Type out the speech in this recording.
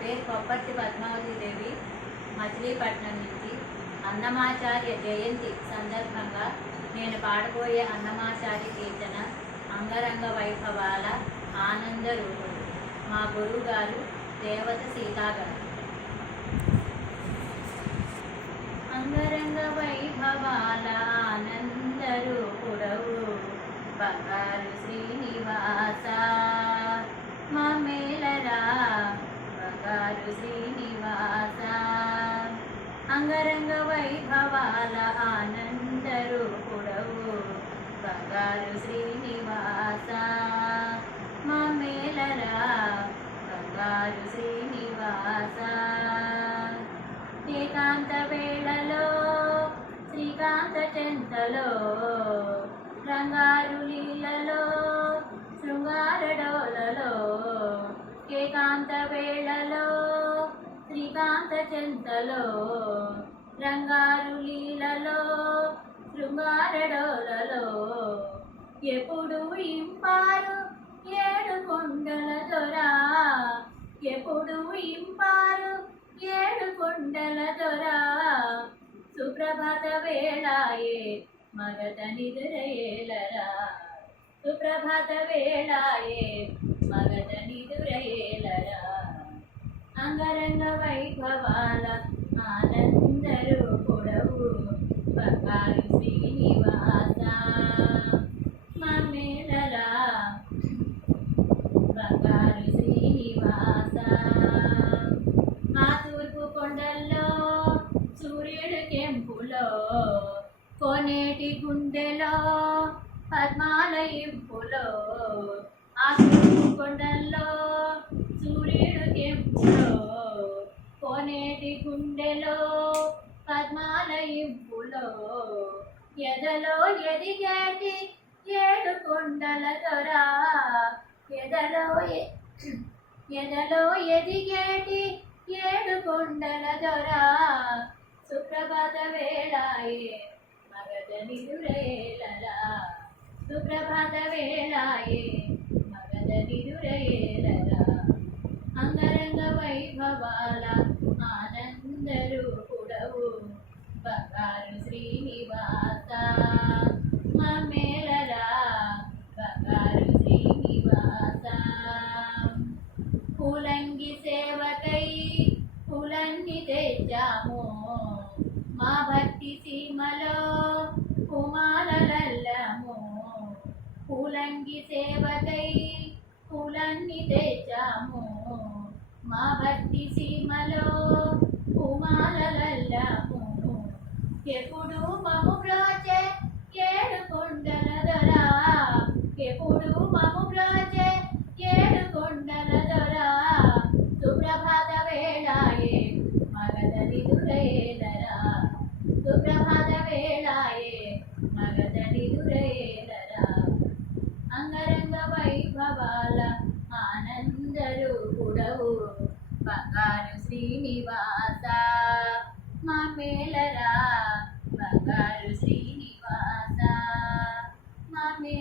పేరు కొప్పర్తి పద్మావతీదేవి, మచిలీపట్నం నుంచి. అన్నమాచార్య జయంతి సందర్భంగా నేను పాడబోయే అన్నమాచార్య కీర్తన అంగరంగ వైభవాల ఆనంద రూపుడు. మా గురువు గారు దేవత సీతాగారు. అంగరంగ వైభవాల ఆనంద రూపుడవు బంగారు శ్రీనివాస, మమ్మేలరా బంగారు శ్రీనివాస. అంగరంగ వైభవాల ఆనంద రూపుడవు బంగారు శ్రీనివాస, మమ్మేలరా బంగారు శ్రీనివాస. ఏకాంత వేళలో శ్రీకాంత చెంతలో రంగారు లీలలో శృంగార డోలలో. ఏకాంత వేళలో శ్రీకాంత చెంతలో రంగారు లీలలో శృంగార డోలలో. ఎప్పుడు ఇంపారు ఏడు కొండల దొరా, ఎప్పుడు ఇంపారు ఏడు కొండల దొరా. సుప్రభాత వేళాయే మగత నిదురయేలరా, సుప్రభాత వేళాయే మగత నిదురయేలరా. అంగరంగ వైభవాల ఆనంద రూపుడవు బంగారు శ్రీనివాస, మమ్మేలరా బంగారు శ్రీనివాస. ఆ తూర్పు కొండల్లో సూర్యుడు కెంపులో కోనేటి గుండెలో పద్మాల ఇంపులో. ఆ తూర్పు కొండల్లో సూర్యుడు కెంపులో కోనేటి గుండెలో పద్మాల ఇంపులో. ఎదలో ఎదిగేటి ఏడు కొండల దొరా, ఎదలో ఎదిగేటి ఏడు కొండల దొరా. సుప్రభాత వేళాయే మగధ నిదురేలరా, సుప్రభాత వేళాయే మగధ నిదురేలరా. అంగరంగ వైభవాల ఆనంద రూపుడవు బంగారు శ్రీనివాస, మమ్మేలరా బంగారు శ్రీనివాస. పూలంగి సేవకై పూలన్నీ తెచ్చాము మా భక్తి సీమలో కుమాలలల్లము. పూలంగి సేవకై పూలన్నీ తెచ్చాము మా భక్తి సీమలో కుమాలలల్లము. ఎప్పుడు మము బ్రోచే ఏడు కొండల దొరా, ఎప్పుడు మము బ్రోచే ఏడు కొండల దొరా. సుప్రభాత వేళాయే మగధ నిదురేలరా, సుప్రభాత వేళాయే మగధ నిదురేలరా. అంగరంగ వైభవాల ఆనంద రూపుడవు బంగారు శ్రీనివాస, మమ్మేలరా బంగారు శ్రీనివాస, మమ్మే